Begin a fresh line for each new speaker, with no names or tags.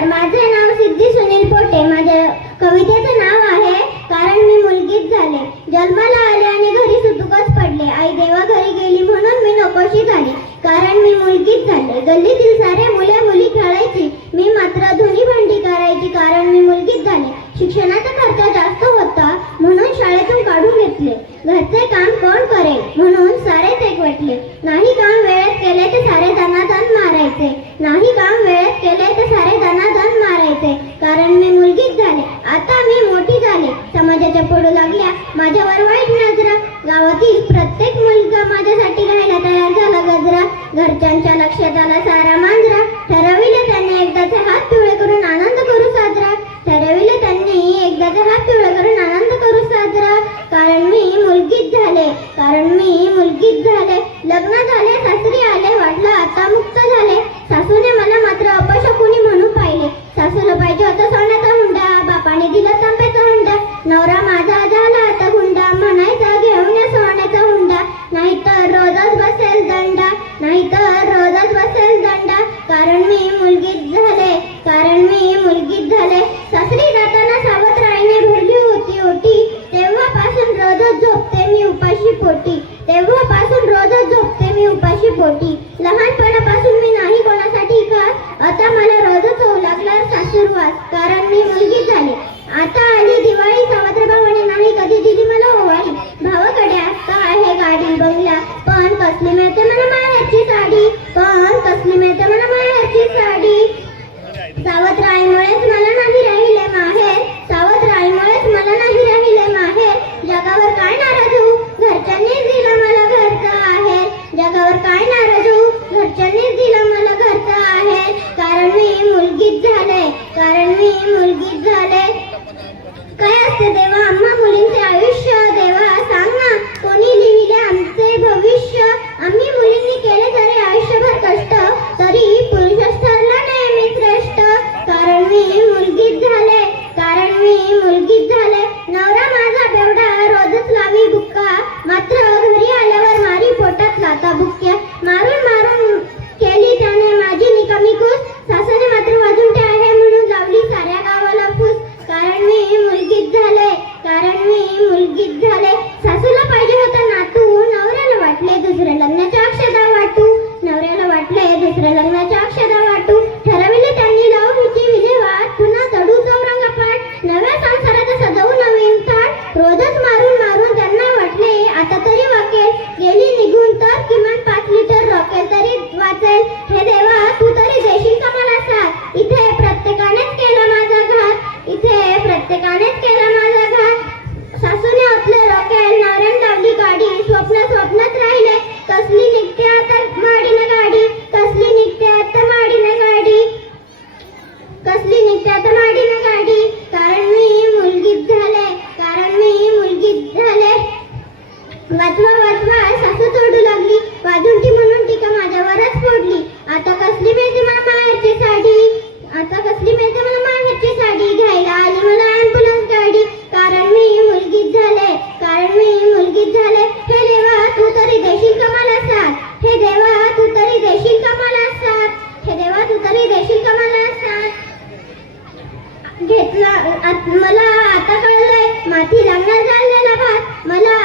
नमस्कार माझे नाव सिद्धी सुनील पोटे. माझ्या कवितेचं नाव आहे कारण मी मुलगीच झाले. जन्माला आले आणि घरी सुतुकच पडले. आई देवा घरी गेली म्हणून मी नकोशी झाले कारण मी मुलगीच झाले. गल्लीतील सारे मुले मुली खेळायची. मी मात्र धुनी भांडी करायची कारण मी मुलगीच झाले. शिक्षणाचा खर्च जास्त होता म्हणून शाळेतून काढून घेतले. घरचे काम कोण करेल? म्हणून सारेच एकवटले नाही काम वेळेत केले तर सारे दनादन मारायचे नाही काम वेळेत केले तर सारे दनादन मारायचे कारण मी मुलगीच झाले आता मी मोठी झाले समाजाच्या पडू लागल्या माझ्यावर वाईट नजरा गावातील प्रत्येक मुलगा माझ्यासाठी घ्यायला तयार झाला गजरा त्यांच्या लक्षात आला सारा मांजरा. ठरविले त्यांनी एकदाचे हात पिवळे करून आनंद करू साजरा. ठरविले त्यांनी एकदाचे हात पिवळे करून आनंद करू साजरा. कारण मी मुलगीच झाले कारण मी मुलगीच झाले. लग्न झाले सासरी आले वाटलं आता मुक्त झाले. सासूने मला मात्र अपशकुनी म्हणून पाहिले. सासूला पाहिजे होता सोन्याचा हुंडा बापाने दिला तांब्याचा हुंडा. नवरा माझा झाला आता हुंडा म्हणायचा घेऊन या सोन्याचा हुंडा. नाहीतर रोजच बसेल दंडा नाहीतर कारण मी मुलगीच झाले कारण मी मुलगीच झाले. कारण मी मुलगीच झाले कारण मी मुलगीच झाले. काय असते ते? दुसऱ्या लग्नाच्या अक्षता वाटू नवऱ्याला वाटलंय दुसऱ्या लग्नाच्या वाजवा वाजवा सासू तोडू लागली. वाजून म्हणून टीका माझ्यावरच फोडली. आता कसली मिळते मला माहेरची साडी? आता कसली मिळते मला माहेरची साडी? घ्यायला आली मला ॲम्ब्युलन्स गाडी. कारण मी मुलगीच झाले. कारण मी मुलगीच झाले. हे देवा तू तरी देशील का मला साथ? हे देवा तू तरी देशील का मला साथ? हे देवा तू तरी देशील का मला साथ? घेतला मला आता कळलंय. माती लागणार झालेला भात मला